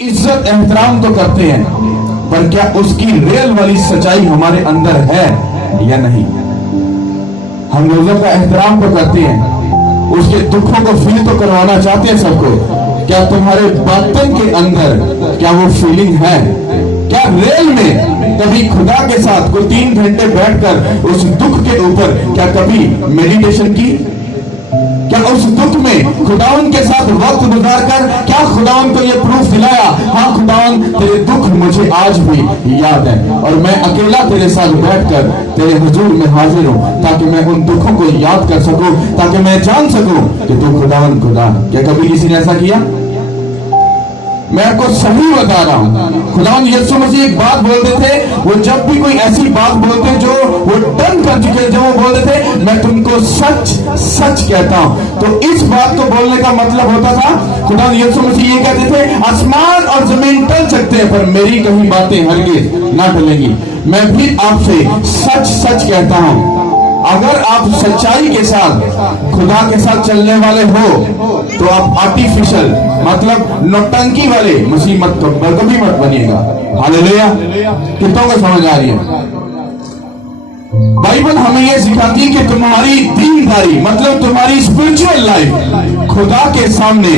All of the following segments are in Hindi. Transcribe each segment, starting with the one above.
इज्जत एहतराम तो करते हैं, पर क्या उसकी रियल वाली सच्चाई हमारे अंदर है या नहीं? हम रोजों का एहतराम तो करते हैं, उसके दुखों को फील तो करवाना चाहते हैं सबको। क्या तुम्हारे बातन के अंदर क्या वो फीलिंग है? क्या रियल में कभी खुदा के साथ कोई 3 घंटे बैठकर उस दुख के ऊपर क्या कभी मेडिटेशन की? क्या उस दुख में खुदावन के साथ वक्त गुजार कर क्या खुदावन को यह प्रूफ दिलाया, हाँ खुदावन तेरे दुख मुझे आज भी याद है और मैं अकेला तेरे साथ बैठकर तेरे हुजूर में हाजिर हूं, ताकि मैं उन दुखों को याद कर सकूं, ताकि मैं जान सकूं कि तू खुदावन खुदा। क्या कभी किसी ने ऐसा किया? मैं आपको सही बता रहा हूं, खुदावन यीशु मसीह एक बात बोलते थे, वो जब भी कोई ऐसी बात बोलते जो वो डन कर चुके, जब वो बोलते थे मैं तुमको सच सच कहता हूं, तो इस बात को बोलने का मतलब होता था खुदावन यीशु मसीह ये कहते थे आसमान और जमीन टल सकते हैं पर मेरी कहीं बातें हरगिज ना टलेंगी। मैं भी आपसे सच सच कहता हूं, अगर आप सच्चाई के साथ खुदा के साथ चलने वाले हो तो आप आर्टिफिशियल मतलब नौटंकी वाले मसीह मत कभी मत बनिएगा। हालेलुया! कितनों को समझ आ रही है? बाइबल हमें यह सिखाती है कि तुम्हारी दीनदारी मतलब तुम्हारी स्पिरिचुअल लाइफ खुदा के सामने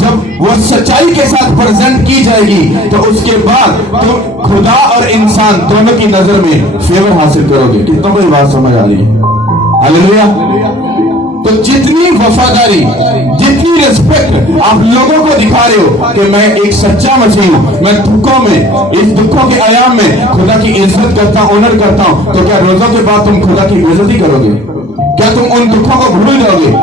जब वो सच्चाई के साथ प्रेजेंट की जाएगी तो उसके बाद तुम खुदा और इंसान दोनों की नजर में फेवर हासिल करोगे। कितनों को ये बात समझ आ रही है? हालेलुया! तो जितनी वफादारी, जितनी रिस्पेक्ट आप लोगों को दिखा रहे हो कि मैं एक सच्चा मसीह हूं, मैं दुखों में, इस दुखों के आयाम में खुदा की इज्जत करता हूं, ऑनर करता हूं, तो क्या रोजों के बाद तुम खुदा की बेइज्जती करोगे? क्या तुम उन दुखों को भूल जाओगे?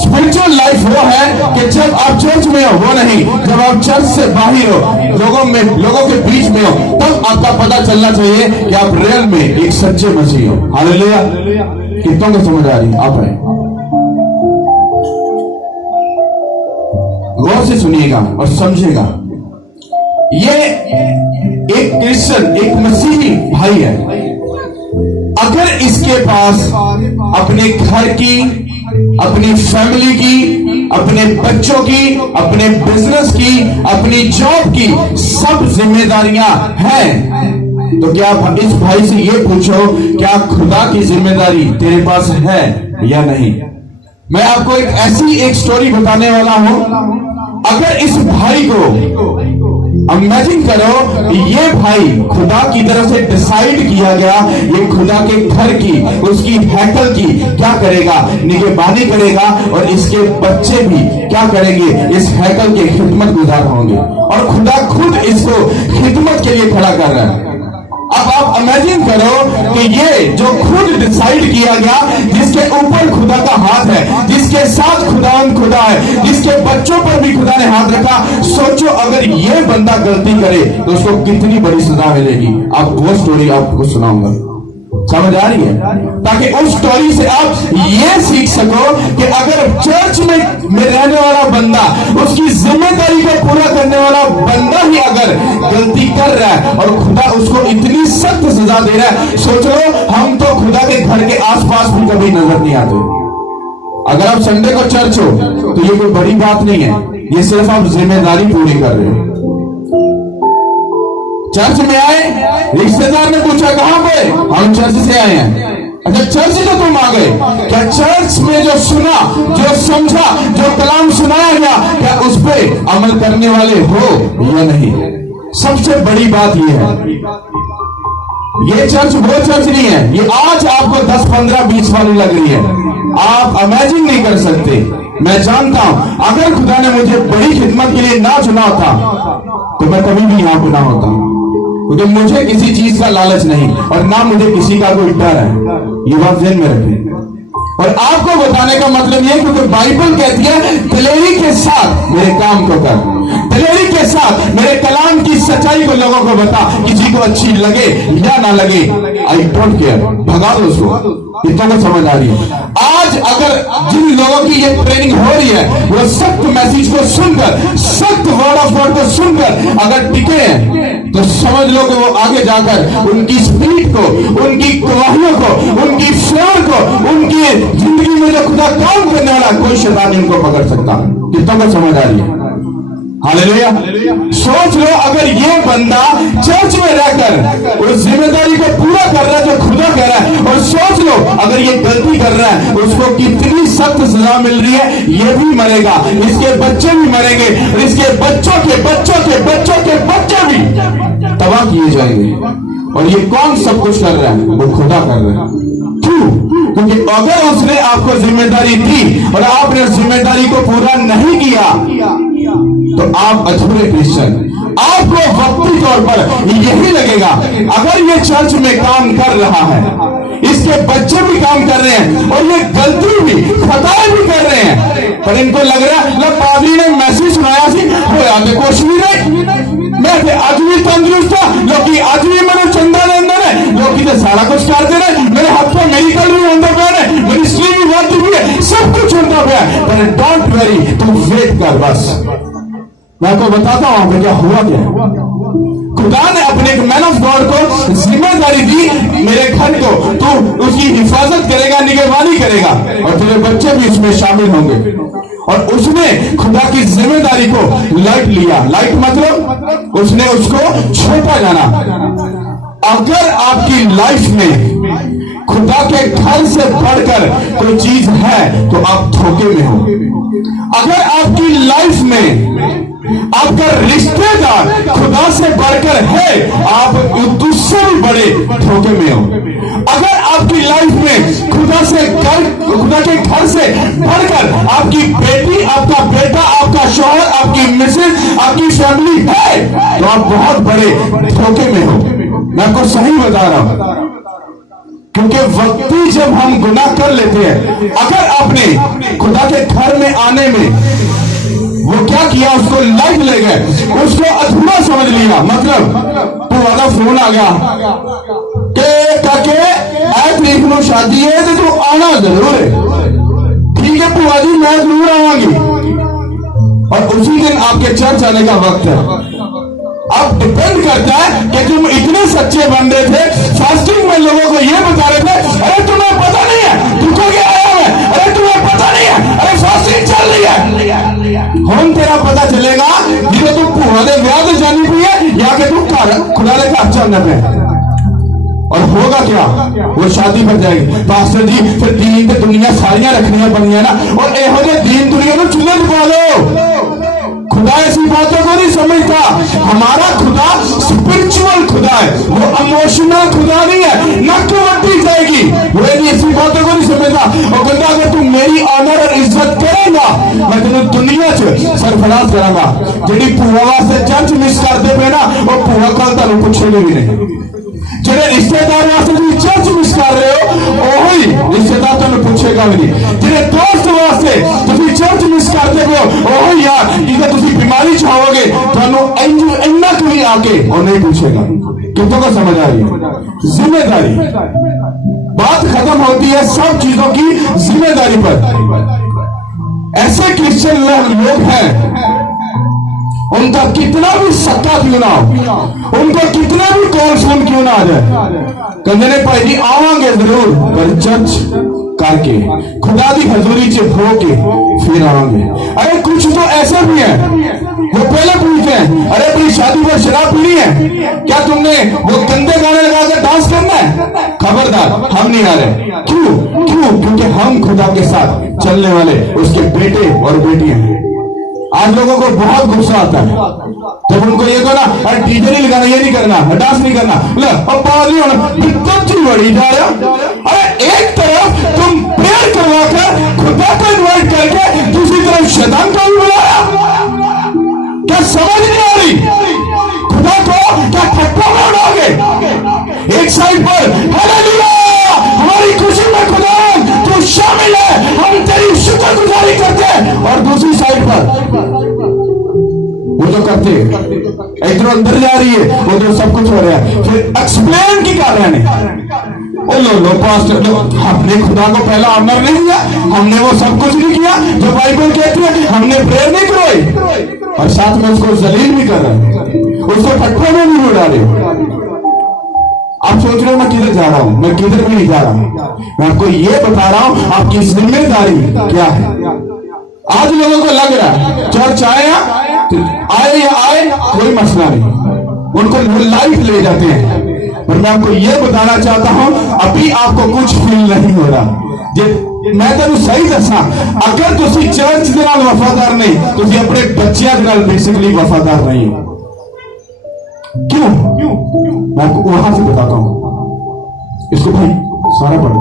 स्पिरिचुअल लाइफ वो है कि जब आप चर्च में हो, वो नहीं जब आप चर्च से बाहर हो, लोगों के बीच में हो, तब आपका पता चलना चाहिए कि आप रियल में एक सच्चे मसीह हो। हालेलुया! कितनों को समझ आ रही? आप आए गौर से सुनिएगा और समझिएगा। ये एक क्रिश्चियन, एक मसीही भाई है, अगर इसके पास अपने घर की, अपनी फैमिली की, अपने बच्चों की, अपने बिजनेस की, अपनी जॉब की सब जिम्मेदारियां हैं, तो क्या आप इस भाई से ये पूछो क्या खुदा की जिम्मेदारी तेरे पास है या नहीं? मैं आपको एक स्टोरी बताने वाला हूं। अगर इस भाई को इमेजिन करो, ये भाई खुदा की तरफ से डिसाइड किया गया, ये खुदा के घर की, उसकी हैकल की क्या करेगा? निगहबानी करेगा और इसके बच्चे भी क्या करेंगे? इस हैकल के खिदमत गुजार होंगे और खुदा खुद इसको खिदमत के लिए खड़ा कर रहा है। अब आप इमेजिन करो कि ये जो खुद डिसाइड किया गया, जिसके ऊपर खुदा का हाथ है, जिसके साथ खुदा है, जिसके बच्चों पर भी खुदा ने हाथ रखा, सोचो अगर ये बंदा गलती करे तो उसको कितनी बड़ी सजा मिलेगी। अब वो स्टोरी आपको सुनाऊंगा, समझ आ रही है? ताकि उस स्टोरी से आप ये सीख सको कि अगर चर्च में रहने वाला बंदा, उसकी जिम्मेदारी को पूरा करने वाला बंदा ही अगर गलती कर रहा है और खुदा उसको इतनी सख्त सजा दे रहा है, सोच लो हम तो खुदा के घर के आसपास भी कभी नजर नहीं आते। अगर आप संडे को चर्च हो तो ये कोई बड़ी बात नहीं है, ये सिर्फ आप जिम्मेदारी पूरी कर रहे हो। चर्च में आए, रिश्तेदार ने पूछा कहां पे? हम चर्च से आए हैं। अच्छा, चर्च से तो तुम आ गए, क्या चर्च में जो सुना, जो समझा, जो कलाम सुनाया गया, क्या उस पे अमल करने वाले हो या नहीं? सबसे बड़ी बात यह है, ये चर्च वो चर्च नहीं है, ये आज आपको 10, 15, 20 वाली लग रही है, आप इमेजिन नहीं कर सकते। मैं जानता हूं अगर खुदा ने मुझे बड़ी खिदमत के लिए ना चुना होता तो मैं कभी भी यहां पे ना होता, क्योंकि मुझे किसी चीज का लालच नहीं और ना मुझे किसी का कोई डर है। ये बात ध्यान में रखें। और आपको बताने का मतलब यह, क्योंकि बाइबल कहती है दिलेरी के साथ मेरे काम को कर, दिलेरी के साथ मेरे कलाम की सच्चाई को लोगों को बता, किसी को अच्छी लगे या ना लगे, आई डोंट केयर, भगा दो उसको। कितनों को समझ आ रही है? आज अगर जिन लोगों की ये ट्रेनिंग हो रही है वो सख्त मैसेज को सुनकर, सख्त वर्ड ऑफ गॉड को सुनकर अगर टिके हैं तो समझ लो कि वो आगे जाकर उनकी स्पीड को, उनकी गवाहियों को, उनकी फेवर को, उनकी जिंदगी में जो खुदा काम करने वाला कोई शैतान इनको पकड़ सकता। कितनों को समझ आ रही है? हालेलुया। सोच लो अगर ये बंदा चर्च में रहकर उस जिम्मेदारी को पूरा कर रहा है जो खुदा कह रहा है, और सोच लो अगर ये गलती कर रहा है उसको कितनी सख्त सजा मिल रही है, ये भी मरेगा, इसके बच्चे भी मरेंगे, और इसके बच्चों के बच्चों के बच्चों के बच्चे भी तबाह किए जाएंगे। और ये कौन सब कुछ कर रहा है? वो खुदा कर रहा है। क्यों? क्योंकि अगर उसने आपको जिम्मेदारी दी और आपने उस जिम्मेदारी को पूरा नहीं किया तो आप अधूरे क्रिश्चियन। आपको वक्ती तौर पर यही लगेगा अगर ये चर्च में काम कर रहा है, इसके बच्चे भी काम कर रहे हैं और ये गलती भी खताएं भी कर रहे हैं, पर इनको लग रहा है पादरी ने मैसेज सुनाया सी वो आगे कुछ भी नहीं, मैं अज भी तंदुरुस्त था, लोग अज भी मैंने चंगा लेंदे ने, लोग तो सारा कुछ करते रहे, मेरे हाथ में मेडिकल भी होता पाया ने, मिनिस्ट्री भी बढ़ती हुई है, सब कुछ होता पाया, पर डोंट वरी, तुम वेट कर बस। मैं आपको बताता हूं वहां पे क्या हुआ। क्या खुदा ने अपने एक मैन ऑफ गॉड को जिम्मेदारी दी, मेरे घर को तू उसकी हिफाजत करेगा, निगरानी करेगा और तेरे बच्चे भी इसमें शामिल होंगे। और उसने खुदा की जिम्मेदारी को लाइट लिया। लाइट मतलब उसने उसको छोटा जाना। अगर आपकी लाइफ में खुदा के घर से बढ़कर कोई चीज है तो आप धोखे में हो। अगर आपकी लाइफ में आपका रिश्तेदार खुदा से बढ़कर है, आप उससे भी बड़े धोखे में हो। अगर आपकी लाइफ में खुदा के घर से बढ़कर आपकी बेटी, आपका बेटा, आपका शौहर, आपकी मिसेज, आपकी फैमिली है तो आप बहुत बड़े धोखे में हो। मैं आपको सही बता रहा हूं, क्योंकि वक्ती जब हम गुनाह कर लेते हैं, अगर आपने खुदा के घर में आने में वो क्या किया, उसको लाइट ले गए, उसको अधूरा समझ लिया। मतलब पुआ का फोन आ गया कि काके ऐ तरीक को शादी है तो तू आना जरूर है। ठीक है पुआ जी, मैं जरूर आवांगी। और उसी दिन आपके चर्च आने का वक्त है। अब डिपेंड करता है कि तुम इतने सच्चे बन रहे थे, फास्टिंग में लोगों को ये बता रहे थे, अरे तुम्हें पता नहीं है तू को क्या आया है, अरे तुम्हें पता नहीं है, अरे फास्टिंग चल रही है। हम तेरा पता चलेगा जिसे तू पुआ दे ब्याह से जानी पी है या कि तू खुदा ले घर चलना पे। और होगा क्या, वो शादी कर जाएगी। पास्टर जी फिर दीन की दुनिया सारियां रखनिया बनिया ना, और एहो जे दीन दुनिया को चूल्हे पा लो। खुदा ऐसी बातों को नहीं समझता। हमारा खुदा स्पिरिचुअल खुदा है, वो इमोशनल खुदा नहीं है, नक वट्टी जाएगी। वो ऐसी बातों को नहीं समझता। और कहता अगर तू मेरी ऑनर और इज्जत करेगा मैं तेन दुनिया च सरफराज करांगा। जी भूआ वास्ते चर्च मिस करते पे ना, वो भूआ कल तुम पूछेगी भी नहीं। जेडे रिश्तेदार वास्ते तुम चर्च मिस कर रहे हो वही रिश्तेदार तुम पूछेगा भी नहीं। जेडे दोस्त वास्ते तुम चर्च मिस करते हो वही यार जिसे तुम बीमारी चाहोगे तुम इन्ना कोई आके और नहीं पूछेगा। कितों को समझ आ रही है? जिम्मेदारी बात खत्म होती है सब चीजों की जिम्मेदारी पर। ऐसे क्रिश्चियन लोग हैं, उनका कितना भी सत्ता क्यों ना हो, उनको कितना भी कॉल फोन क्यों ना आ जाए, कहते ने भाई जी आवांगे जरूर पर चर्च करके खुदा की हजूरी च हो के फिर आवांगे। अरे कुछ तो ऐसे भी है वो पहले पूछते हैं, अरे अपनी शादी पर शराब पीनी है क्या, तुमने वो गंदे गाने लगा कर डांस करना है? खबरदार हम नहीं आ रहे। क्यों? क्योंकि हम खुदा के साथ चलने वाले उसके बेटे और बेटियां हैं। आज लोगों को बहुत गुस्सा आता है जब उनको ये कहना अरे डीजे नहीं लगाना, ये नहीं करना, डांस नहीं करना, अब पागल नहीं होना, बिल्कुल बड़ी जा रहा। अरे एक तरफ तुम प्रेयर करवा कर खुदा को इन्वाइट करके दूसरी तरफ शैतान को भी बुलाया। क्या समझ नहीं आ रही? खुदा को क्या ठप्पा में उड़ाओगे? एक साइड पर हालेलुया हमारी खुशी में खुदा तू शामिल है, हम तेरी शुक्रगुजारी करते हैं, और दूसरी साइड पर वो जो करते इधर अंदर जा रही है वो जो सब कुछ हो रहा है, फिर एक्सप्लेन की कर रहे हैं लो पास्टर हमने खुदा को पहला ऑनर नहीं दिया, हमने वो सब कुछ नहीं किया जो बाइबल कहती है, हमने प्रेयर नहीं करवाई, और साथ में उसको जलील भी कर रहे हैं, उसको फटकों में भी उड़ा रहे। आप सोच रहे हो मैं किधर जा रहा हूं? मैं किधर भी नहीं जा रहा हूं, मैं आपको ये बता रहा हूं आपकी जिम्मेदारी क्या है। आज लोगों को लग रहा है चर्च आया तो आए या आए कोई मसला नहीं, उनको लाइफ ले जाते हैं। पर मैं आपको यह बताना चाहता हूं अभी आपको कुछ फील नहीं हो रहा। मैं तेन सही दसा, अगर तुसी चर्च के नाल वफादार नहीं, तुसी अपने बच्चों के नाल बेसिकली वफादार नहीं हो। क्यों? मैं आपको वहां से बताता हूं। इसको भाई सारा पढ़ दो।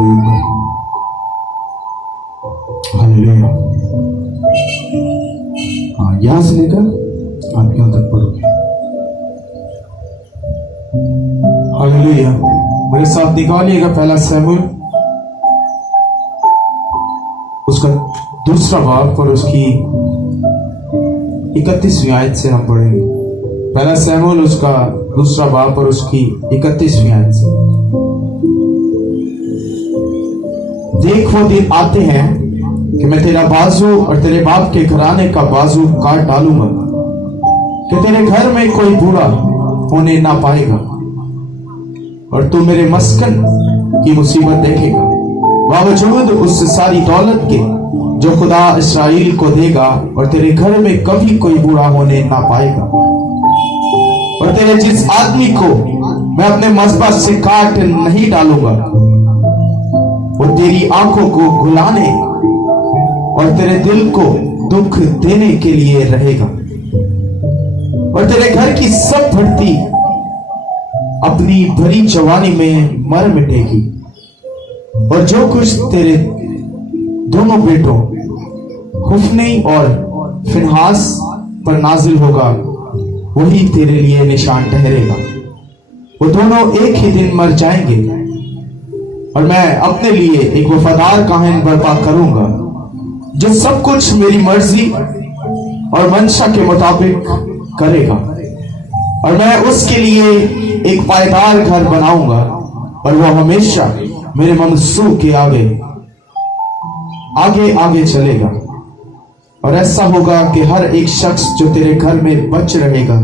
हालेलुया। हाँ, यहां से लेकर आप यहां तक पढ़ोगे। हालेलुया। मेरे साथ निकालिएगा पहला शमूएल उसका दूसरा बाब और उसकी 31वीं आयत से हम पढ़ेंगे। पहला शमूएल उसका दूसरा बाब और उसकी 31वीं आयत से। देख वो दिन आते हैं कि मैं तेरा बाजू और तेरे बाप के घराने का बाजू काट डालूंगा कि तेरे घर में कोई बूढ़ा होने ना पाएगा और तू मेरे मस्कन की मुसीबत देखेगा। बावजूद उस सारी दौलत के जो खुदा इस्राएल को देगा और तेरे घर में कभी कोई बूढ़ा होने ना पाएगा। और तेरे जिस आदमी को मैं अपने मजबा से काट नहीं डालूंगा वो तेरी आंखों को घुलाने और तेरे दिल को दुख देने के लिए रहेगा। और तेरे घर की सब भर्ती अपनी भरी जवानी में मर मिटेगी और जो कुछ तेरे दोनों बेटों हुफ्नी और फिनहास पर नाजिल होगा वही तेरे लिए निशान ठहरेगा। वो दोनों एक ही दिन मर जाएंगे और मैं अपने लिए एक वफादार काहिन बर्पा करूंगा जो सब कुछ मेरी मर्जी और मंशा के मुताबिक करेगा। और मैं उसके लिए एक पायदार घर बनाऊंगा और वो हमेशा मेरे मंसूब के आगे आगे आगे चलेगा। और ऐसा होगा कि हर एक शख्स जो तेरे घर में बच रहेगा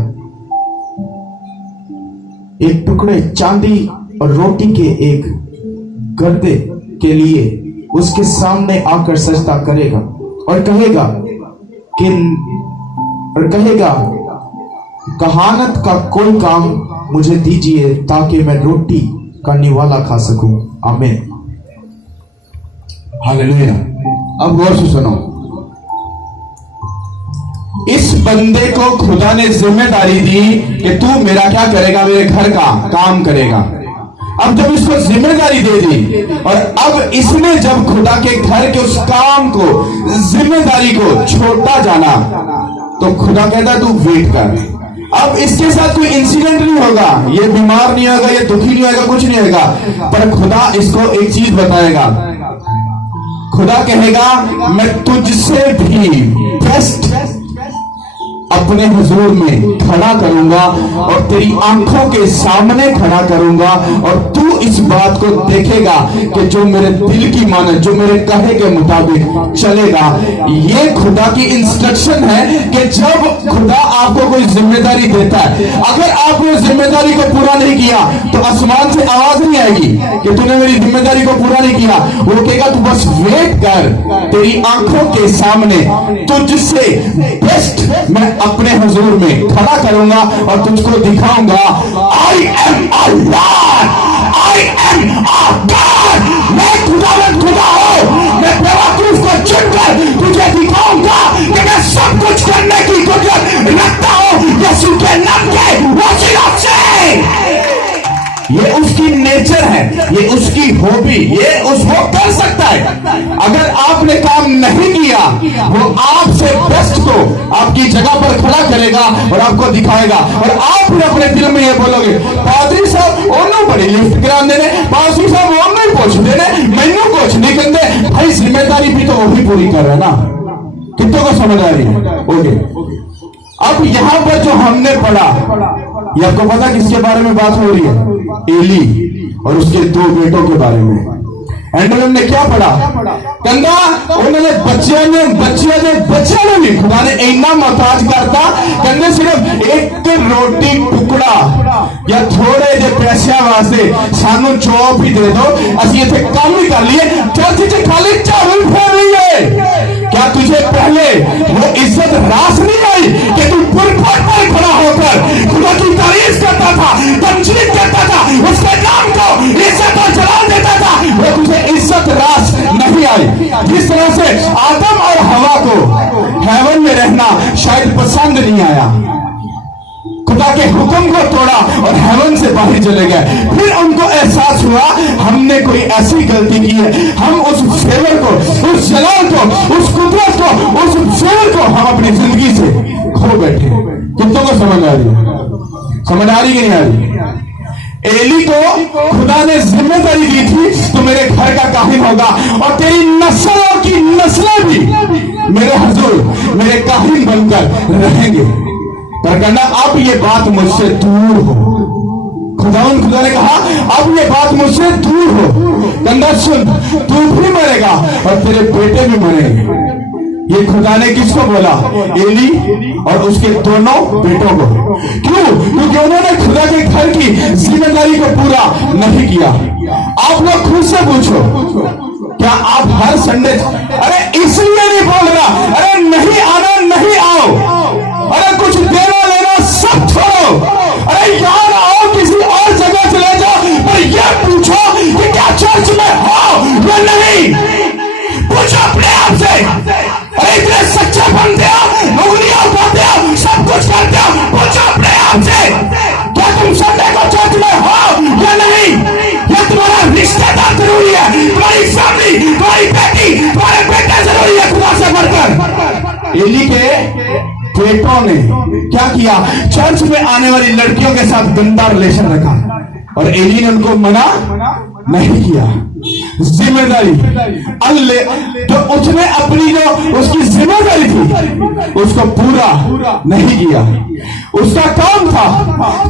एक टुकड़े चांदी और रोटी के एक गर्दे के लिए उसके सामने आकर सजदा करेगा और कहेगा कहानत का कोई काम मुझे दीजिए ताकि मैं रोटी का निवाला खा सकूं। आमीन। हालेलुया। अब गौर से सुनो, इस बंदे को खुदा ने जिम्मेदारी दी कि तू मेरा क्या करेगा, मेरे घर का काम करेगा। अब जब इसको जिम्मेदारी दे दी और अब इसने जब खुदा के घर के उस काम को जिम्मेदारी को छोड़ता जाना तो खुदा कहता तू वेट कर। अब इसके साथ कोई इंसिडेंट नहीं होगा, ये बीमार नहीं होगा, ये दुखी नहीं होगा, कुछ नहीं होगा, पर खुदा इसको एक चीज बताएगा। खुदा कहेगा मैं तुझसे भी बेस्ट अपने हुजूर में खड़ा करूंगा और तेरी आंखों के सामने खड़ा करूंगा और तू इस बात को देखेगा कि जो मेरे दिल की माने, जो मेरे कहे के मुताबिक चलेगा। ये खुदा की इंस्ट्रक्शन है कि जब खुदा आपको कोई जिम्मेदारी देता है, अगर आपने जिम्मेदारी को पूरा नहीं किया तो आसमान से आवाज नहीं आएगी कि तूने मेरी जिम्मेदारी को पूरा नहीं किया। वो कहेगा तू बस वेट कर, तेरी आंखों के सामने तुझसे बेस्ट मैं अपने हुजूर में खड़ा करूंगा और तुझको दिखाऊंगा I am Allah, I am God. मैं खुदा हूं। मैं बेवकूफ को चुनकर तुझे दिखाऊंगा कि मैं सब कुछ करने की कुदरत रखता हूं यीशु के नाम के वसीला से। ये उसकी नेचर है, ये उसकी हॉबी, ये वो कर सकता है। अगर आपने काम नहीं किया वो आपसे बेस्ट को आपकी जगह पर खड़ा करेगा और आपको दिखाएगा। और आप फिर अपने दिल में ये बोलोगे पादरी साहब ओनू बड़ी लिफ्ट करा देने, पादरी साहब ओनू ही पूछ देने, मैनू कुछ नहीं कहते। भाई जिम्मेदारी भी तो वही पूरी कर रहा है ना। कितनों को समझ आ रही है? ओके। अब यहां पर जो हमने पढ़ा ये आपको पता किसके बारे में बात हो रही है? एली और उसके दो बेटों के बारे में। एंडलन ने क्या पढ़ा? कंगा उन्होंने बच्चियां ने भी खुदा ने इतना मोहताज करता कंगे सिर्फ एक रोटी टुकड़ा या थोड़े जे पैसे वास्ते सानू जॉब ही दे दो, असि इथे काम ही कर लिए, चर्च च खाली झाड़ू फेर लिए। क्या क्या तुझे पहले वो इज्जत रास नहीं आई कि तू पुरपट पर खड़ा होकर खुदा की तारीफ करता था, तमजीद करता था, उसके नाम को इज्जत और जलाल देता था? वो तुझे इज्जत रास नहीं आई। जिस तरह से आदम और हवा को हेवन में रहना शायद पसंद नहीं आया, खुदा के हुक्म को तोड़ा और हेवन से बाहर चले गए, फिर उनको एहसास हुआ हमने कोई ऐसी गलती की है, हम उस फेवर को, उस जलाल को, उस कुदरत को, उस फेवर को हम अपनी जिंदगी से खो बैठे। कितनों को समझ आ रही है? समझ आ रही कि नहीं आ रही? एली को खुदा ने जिम्मेदारी दी थी तो मेरे घर का काहिन होगा और तेरी नस्लों की नस्लें भी मेरे हुजूर, मेरे काहिन बनकर रहेंगे। पर कहना अब ये बात मुझसे दूर हो। खुदा ने कहा अब ये बात मुझसे दूर हो। कहना सुन, तू भी मरेगा और तेरे बेटे भी मरेंगे। ये खुदा ने किसको बोला? एली और उसके दोनों बेटों को। क्यों? क्योंकि उन्होंने खुदा के घर की जिम्मेदारी को पूरा नहीं किया। आप लोग खुद से पूछो, क्या आप हर संडे, अरे इसलिए नहीं बोल रहा, अरे नहीं आना नहीं आओ, अरे कुछ देना लेना सब छोड़ो, अरे यार आओ किसी और जगह चले जाओ, पर यह पूछो कि क्या चर्च में हो या नहीं। पूछो अपने आप से, अरे इतने सच्चे बनते हो, उंगलियां उठाते हो, सब कुछ करते हो, पूछो अपने आप से क्या तुम संडे को चर्च में हो या नहीं? या तुम्हारा रिश्तेदार जरूरी है, तुम्हारी फैमिली, तुम्हारी बेटी, तुम्हारे बेटे जरूरी है खुदा से बढ़कर? एली के बेटों ने क्या किया? चर्च में आने वाली लड़कियों के साथ गंदा रिलेशन रखा और एली ने उनको मना नहीं किया। जिम्मेदारी अल्ले जो उसने अपनी जो उसकी जिम्मेदारी थी उसको पूरा नहीं किया। उसका काम था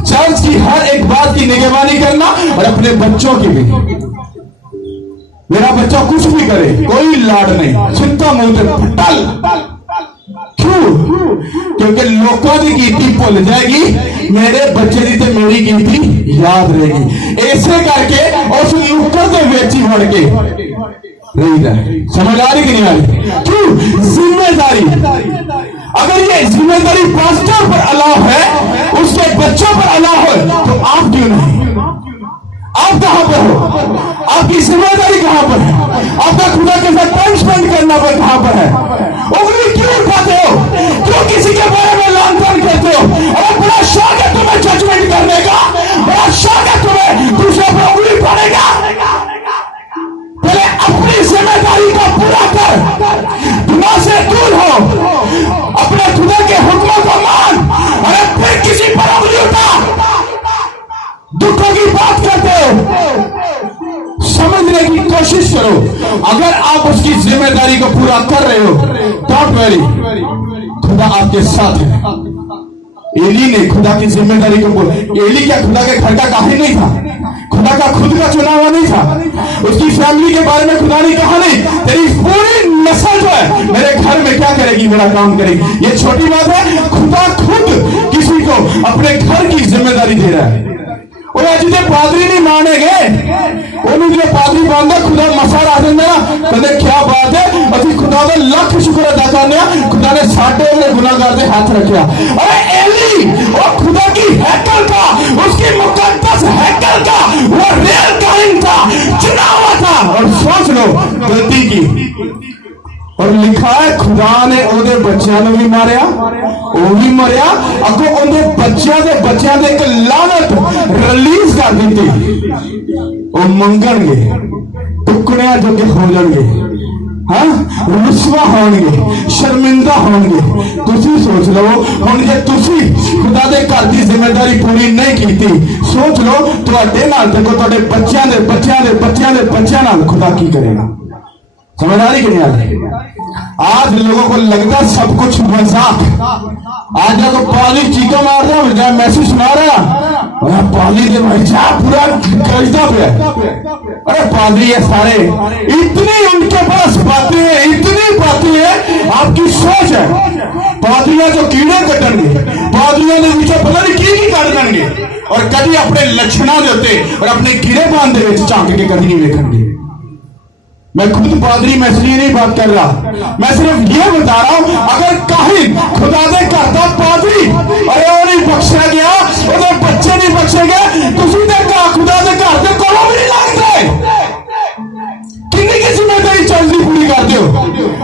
चर्च की हर एक बात की निगरानी करना और अपने बच्चों की भी। मेरा बच्चा कुछ भी करे, कोई लाड नहीं, चिंता मुंह टल। क्यों? क्योंकि लोगों की कीर्ति भूल जाएगी, मेरे बच्चे की तो मेरी कीर्ति याद रहेगी। ऐसे करके उस नुक्कड़ के बेची बढ़ के रही जाए। समझ आ रही कि नहीं आ रही? क्यों? जिम्मेदारी। अगर ये जिम्मेदारी पास्टर पर अलाव है, उसके बच्चों पर अलाव है, तो आप क्यों नहीं? आप कहां पर हो? आपकी जिम्मेदारी कहां पर है? आपका खुदा के साथ टाइम स्पेंड करना पर कहां पर है? उंगली क्यों उठाते हो? क्यों किसी के बारे में लांछन करते हो? और बड़ा शौक है तुम्हें जजमेंट करने का, बड़ा शौक है तुम्हें दूसरे पर उंगली उठानेगा। पहले अपनी जिम्मेदारी को पूरा कर, गुनाह से दूर हो, अपने खुदा के हुक्मों को मान, अरे फिर किसी पर उंगली उठा। दुखों की बात करते हो, समझने की कोशिश करो। अगर आप उसकी जिम्मेदारी को पूरा कर रहे हो, डोंट वरी, खुदा आपके साथ है। एली ने खुदा की जिम्मेदारी को बोला। एली क्या खुदा के घर का काहिन नहीं था? खुदा का खुद का चुना हुआ नहीं था? उसकी फैमिली के बारे में खुदा ने कहा नहीं तेरी पूरी नस्ल जो है मेरे घर में क्या करेगी, मेरा काम करेगी। ये छोटी बात है? खुदा खुद किसी को अपने घर की जिम्मेदारी दे रहा है। और जिसे पादरी नहीं मानेगे उन्होंने जो पादरी बांधा खुदा मसा ला देना। कहते क्या बात है, अभी खुदा का लख शुक्र अदा करने, खुदा ने साढ़े गुनाहगार के हाथ रखा। अरे एली और खुदा की हैकल का, उसकी मुकद्दस हैकल का वो रियल काहिन था, चुना हुआ था। और सोच लो गलती की, और लिखा है खुदा ने ओदे बच्चों ने भी मारिया, वो भी मरिया, अगो ओदे बच्चों के एक लानत रिलीज कर दी। वो मंगणगे, टुकड़िया जो के हो जाएंगे, हाँ रुसवा होंगे, शर्मिंदा होंगे। तुसी सोच लो हुण जे तुसी खुदा दे घर की जिम्मेदारी पूरी नहीं की, सोच लो तुहाडे नाल देखो तुहाडे बच्चों के बच्चों के बच्चों के बच्चों नाल खुदा की करेगा। समझ आ रही कि नहीं आ रही? आज लोगों को लगता सब कुछ मजाक। आज को पाली चीका मार रहा, मैसेज सुना रहा, पाली के भाई पूरा गजदा पे। अरे पादरी है सारे, इतनी उनके पास बातें हैं, इतनी बातें हैं, आपकी सोच है। पादरियां जो कीड़े कटनगे, पादरियां ने पीछे पता नहीं की कट देंगे, और कभी अपने लक्षणों के उत्ते और अपने कीड़े बांध झांक के कभी नहीं वेखेंगे। मैं खुद पादरी, मैं इसलिए नहीं बात कर रहा, मैं सिर्फ ये बता रहा हूं, अगर काहिन खुदा दे करता पादरी अरे वो नहीं बख्शा गया, वो बच्चे नहीं बख्शे गए, तुसी दे खुदा दे घर दे कोलों भी नहीं लगते। किन्नी की जिम्मेदारी चलती पूरी करते हो।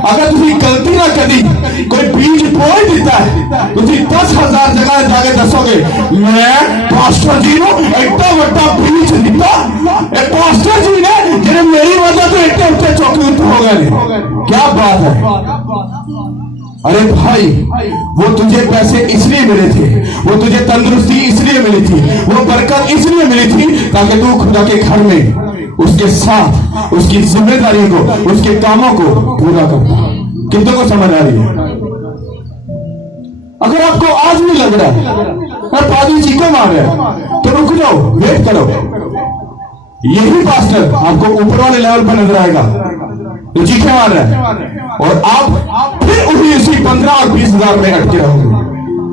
अगर तुसी गलती ना करी, कोई बीज बोई दिता है, तुसी 10,000 जगह जाके दसोगे मैं पास्टर जी नु इतना बड़ा बीज दिता, पास्टर जी ने जिन्हें मेरी वजह तो इतने उठे चौके हो गए। क्या बात है। अरे भाई, वो तुझे पैसे इसलिए मिले थे, वो तुझे तंदुरुस्ती इसलिए मिली थी, वो बरकत इसलिए मिली थी ताकि तू खुदा के घर में उसके साथ उसकी जिम्मेदारियों को, उसके कामों को पूरा करता। कितनों को समझ आ रही है? अगर आपको आज भी लग रहा है पादरी जी को मार रहे हैं, तो रुक जाओ, वेट करो। यही पास्टर आपको ऊपर वाले लेवल पर नजर आएगा तो चीखे मार रहा है, और आप फिर उसी उसी 15 और 20,000 में अटके रहोगे।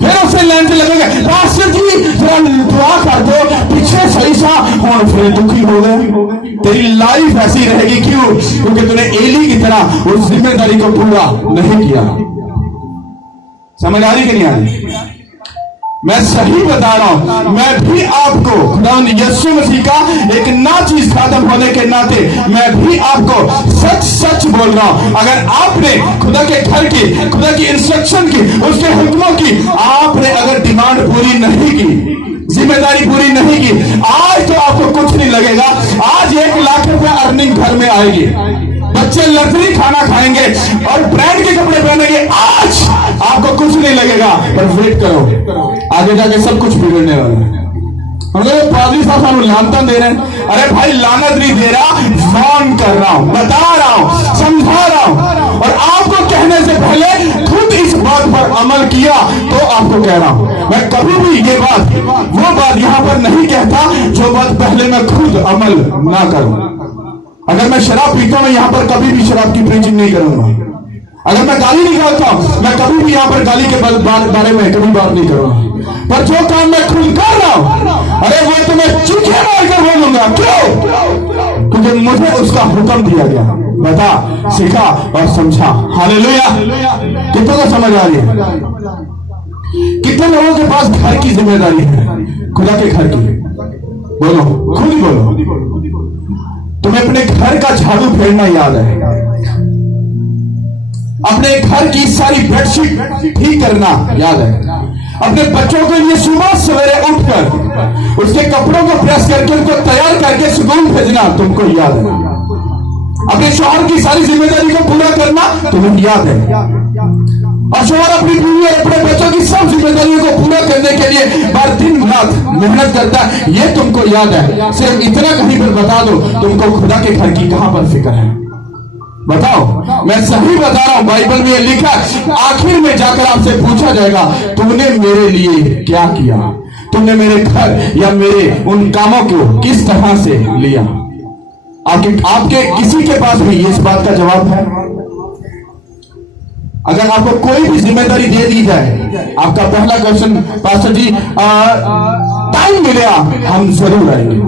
फिर उससे लाइन से लगेगा पास्टर जी जरा दुआ कर दो, पीछे सही सा और फिर दुखी हो गए। तेरी लाइफ ऐसी रहेगी। क्यों? क्योंकि तूने एली की तरह उस जिम्मेदारी को पूरा नहीं किया। समझ आ रही कि नहीं आ रही? मैं सही बता रहा हूं, मैं भी आपको खुदा यीशु मसीह का एक नाचीज खादम होने के नाते मैं भी आपको सच सच बोल रहा हूं। अगर आपने खुदा के घर की, खुदा की इंस्ट्रक्शन की, उसके हुक्मों की आपने अगर डिमांड पूरी नहीं की, जिम्मेदारी पूरी नहीं की, आज तो आपको कुछ नहीं लगेगा। आज 1 लाख रुपया अर्निंग घर में आएगी, बच्चे लग्जरी खाना खाएंगे और ब्रांड के कपड़े पहनेंगे। आज आपको कुछ नहीं लगेगा, पर वेट करो, आगे जाके सब कुछ बिगड़ने वाला है। पादरी साहब सानू लानता दे रहे हैं। अरे भाई, लानत नहीं दे रहा, वार्न कर रहा हूं, बता रहा हूं, समझा रहा हूं, और आपको कहने से पहले खुद इस बात पर अमल किया तो आपको कह रहा हूं। मैं कभी भी ये बात, वो बात यहां पर नहीं कहता जो बात पहले मैं खुद अमल ना करूं। अगर मैं शराब पीता हूं, मैं यहां पर कभी भी शराब की प्रीचिंग नहीं करूंगा। अगर मैं गाली निकालता हूं, मैं कभी भी यहां पर गाली के बारे में कभी बात नहीं करूंगा। पर जो काम मैं खुद कर रहा हूं, अरे वो तो मैं चीखे मारकर बोलूंगा। क्यों? क्योंकि मुझे उसका हुक्म दिया गया। बता, सीखा और समझा। हालेलुया। कितनों को समझ आ रही है? कितने लोगों के पास घर की जिम्मेदारी है, खुदा के घर की? बोलो, खुद ही बोलो। तुम्हें अपने घर का झाड़ू फेरना याद है, अपने घर की सारी बेडशीट ठीक करना याद है, अपने बच्चों के लिए सुबह सवेरे उठकर उसके कपड़ों को प्रेस करके उनको तैयार करके स्कूल भेजना तुमको याद है, अपने शौहर की सारी जिम्मेदारी को पूरा करना तुम्हें याद है, और शौहर अपनी बीवी और अपने बच्चों की सब जिम्मेदारियों को पूरा करने के लिए बार दिन रात मेहनत करता है, ये तुमको याद है। सिर्फ इतना कहीं पर बता दो, तुमको खुदा के घर की कहां पर फिक्र है? बताओ। मैं सही बता रहा हूं, बाइबल में लिखा, आखिर में जाकर आपसे पूछा जाएगा, तुमने मेरे लिए क्या किया? तुमने मेरे घर या मेरे उन कामों को किस तरह से लिया? आपके किसी के पास भी इस बात का जवाब है? अगर आपको कोई भी जिम्मेदारी दे दी जाए, आपका पहला क्वेश्चन, पास्टर जी टाइम मिलेगा हम जरूर आएंगे।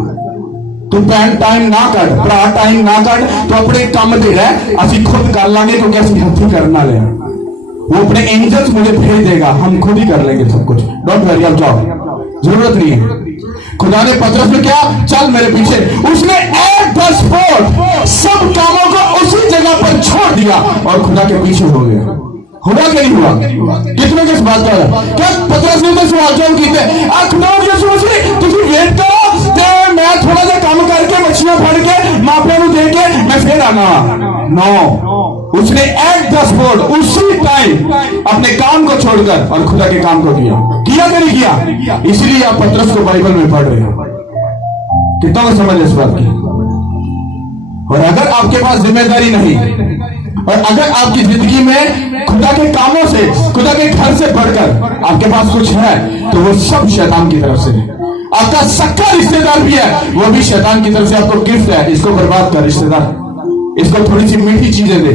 तू टाइम ना कर, भरा टाइम ना कर, तो अपने काम दे रहा है, असि खुद कर लांगे क्योंकि असि हथी करना ले। वो अपने एंजल्स मुझे भेज देगा, हम खुद ही कर लेंगे सब कुछ। डोंट वरी, आप जाओ, जरूरत नहीं है। खुदा ने पतरस में क्या, चल मेरे पीछे, उसने एक द स्पॉट सब कामों को उसी जगह पर छोड़ दिया और खुदा के पीछे हो गया। हुआ कि नहीं हुआ? कितने किस बात का क्या पतरस ने तो सवाल जवाब किए, खुदा तुम वेट करो, मैं थोड़ा सा काम करके मछलियां फड़ के मापिया को दे के मैं फिर आना। नो, उसने एक 10 बोर्ड उसी टाइम अपने काम को छोड़कर और खुदा के काम को किया कि नहीं किया? इसलिए आप पतरस को बाइबल में पढ़ रहे हो। कितना को समझ इस बात की? और अगर आपके पास जिम्मेदारी नहीं, और अगर आपकी जिंदगी में खुदा के कामों से, खुदा के घर से बढ़कर आपके पास कुछ है, तो वो सब शैतान की तरफ से है। आपका सक्का रिश्तेदार भी है, वो भी शैतान की तरफ से आपको गिफ्ट है, इसको बर्बाद कर रिश्तेदार, इसको थोड़ी सी मीठी चीजें दे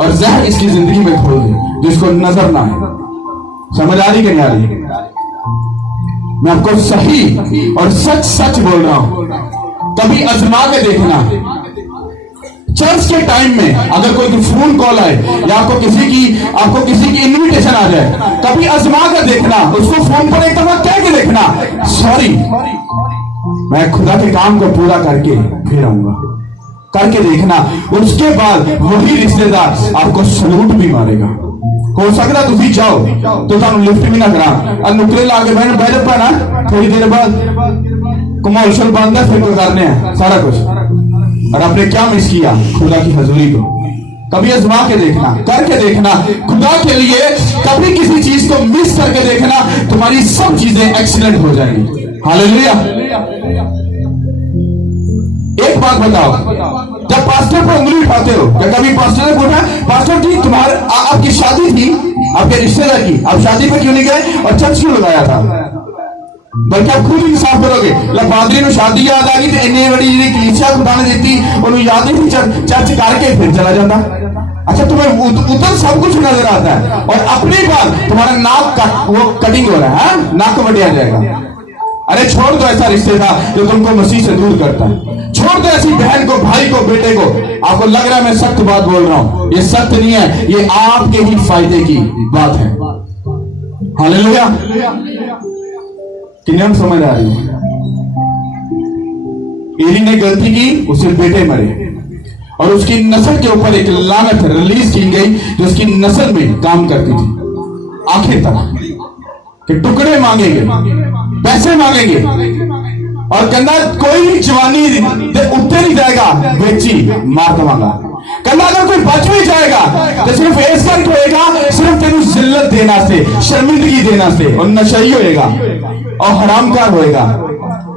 और जहर इसकी जिंदगी में खोल दे जिसको नजर ना है। समझ आ रही कि नहीं आ रही? मैं आपको सही और सच सच बोल रहा हूं, कभी आजमा के देखना। चर्च के टाइम में अगर कोई फोन कॉल आए या आपको किसी की इनविटेशन आ जाए, कभी आजमा कर देखना, उसको फोन पर एक दफा कह के देखना, सॉरी मैं खुदा के काम को पूरा करके फिर आऊंगा, करके देखना। उसके बाद वही रिश्तेदार आपको सलूट भी मारेगा। हो सकता तुम जाओ तो तुम लिफ्ट भी ना करा, नुकरे ला के बहन बैठ पाना, थोड़ी देर बाद कमर्शियल बंद है, फिर तो करने हैं सारा कुछ, और आपने क्या मिस किया खुदा की हजूरी को। कभी आजमा के देखना, करके देखना, खुदा के लिए कभी किसी चीज को मिस करके देखना, तुम्हारी सब चीजें एक्सीलेंट हो जाएंगी। हालेलुया। एक बात बताओ, जब पास्टर पर उंगली उठाते हो, क्या कभी पास्टर ने पूछा पास्टर जी तुम्हारे आपकी शादी थी, आपके रिश्तेदार की, आप शादी पे क्यों नहीं गए और चर्च क्यों लगाया था? बल्कि आप खुद इंसाफ करोगे, पादरी ने शादी याद आ गई तो इन्नी बड़ी जी कलीसिया खुदा ने दी उन्होंने याद नहीं थी, चर्च करके फिर चला जाता। अच्छा तुम्हें उधर सब कुछ नजर आता है और अपनी बार तुम्हारा नाक वो कटिंग हो रहा है, नाक बढ़िया जाएगा। अरे छोड़ दो ऐसा रिश्तेदार जो तुमको मसीह से दूर करता है, छोड़ दो ऐसी बहन को, भाई को, बेटे को। आपको लग रहा है मैं सख्त बात बोल रहा हूं, ये सख्त नहीं है, ये आपके ही फायदे की बात है। हालेलुया। किन्हें हम समझ आ रही है? एली ने गलती की, उसके बेटे मरे और उसकी नस्ल के ऊपर एक लानत रिलीज की गई जो उसकी नस्ल में काम करती थी आखिर तक, कि टुकड़े मांगेंगे, पैसे मांगेंगे और कहना कोई जवानी उत्ते नहीं जाएगा, बेची मार दवांगा। कहना अगर कोई बच भी जाएगा तो सिर्फ इस करके होएगा, सिर्फ तेरू जिल्लत देना से, शर्मिंदगी देना से, और नशई होएगा और हरामकार होएगा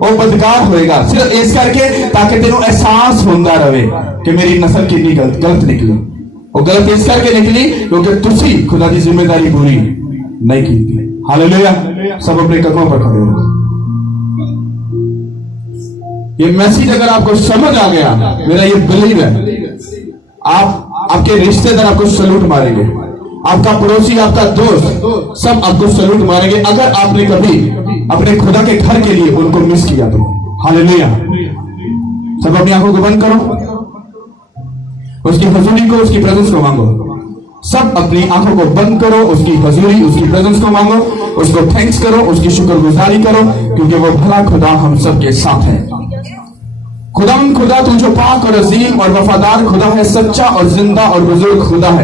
और बदकार होएगा, सिर्फ इस करके ताकि तेरू एहसास होता रहे कि मेरी नस्ल कितनी गलत निकली। और गलत इस करके निकली क्योंकि तुसी खुदा की जिम्मेदारी पूरी नहीं की थी। हालेलुया। सब अपने कदमों पर खड़े हो। ये मैसेज अगर आपको समझ आ गया, मेरा ये बिलीव है, आपके रिश्तेदार आपको सलूट मारेंगे, आपका पड़ोसी, आपका दोस्त सब आपको सलूट मारेंगे अगर आपने कभी अपने खुदा के घर के लिए उनको मिस किया तो। हालेलुया। सब अपनी आंखों को बंद करो, उसकी हजूरी को, उसकी प्रेजेंस को मांगो। सब अपनी आंखों को बंद करो, उसकी हजूरी, उसकी प्रेजेंस को मांगो, उसको थैंक्स करो, उसकी शुक्रगुजारी करो, क्योंकि वो भला खुदा हम सब के साथ है। खुदा तू जो पाक और अजीम और वफादार खुदा है, सच्चा और जिंदा और बुजुर्ग खुदा है।